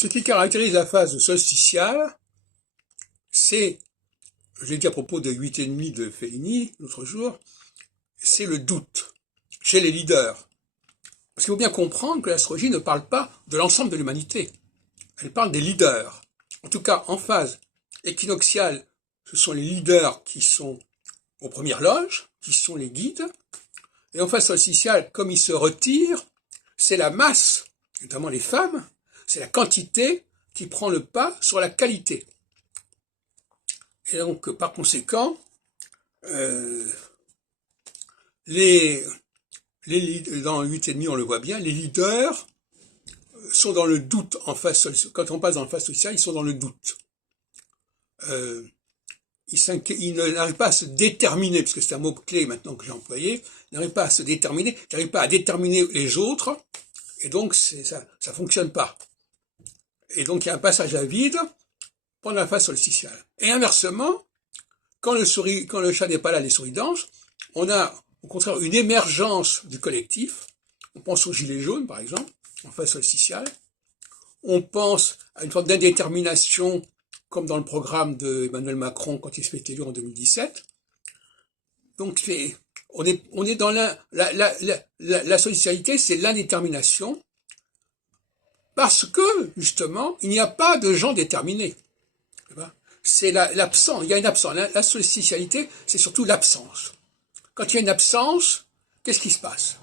Ce qui caractérise la phase solsticiale, c'est, j'ai dit à propos de 8,5 de Fellini l'autre jour, c'est le doute chez les leaders. Parce qu'il faut bien comprendre que l'astrologie ne parle pas de l'ensemble de l'humanité. Elle parle des leaders. En tout cas, en phase équinoxiale, ce sont les leaders qui sont aux premières loges, qui sont les guides. Et en phase solsticiale, comme ils se retirent, c'est la masse, notamment les femmes, c'est la quantité qui prend le pas sur la qualité. Et donc, par conséquent, dans 8,5, on le voit bien, les leaders sont dans le doute en phase solsticiale. Quand on passe dans la phase solsticiale, ils sont dans le doute. Ils n'arrivent pas à se déterminer, parce que c'est un mot-clé maintenant que j'ai employé, ils n'arrivent pas à se déterminer, ils n'arrivent pas à déterminer les autres, et donc ça fonctionne pas. Et donc il y a un passage à vide pendant la phase solsticiale. Et inversement, quand le chat n'est pas là, les souris dansent, on a au contraire une émergence du collectif. On pense aux gilets jaunes, par exemple, en phase solsticiale. On pense à une forme d'indétermination, comme dans le programme d'Emmanuel Macron quand il se fait élu en 2017. Donc on est dans la solsticialité, c'est l'indétermination, parce que, justement, il n'y a pas de gens déterminés. C'est l'absence, il y a une absence. La solsticialité, c'est surtout l'absence. Quand il y a une absence, qu'est-ce qui se passe?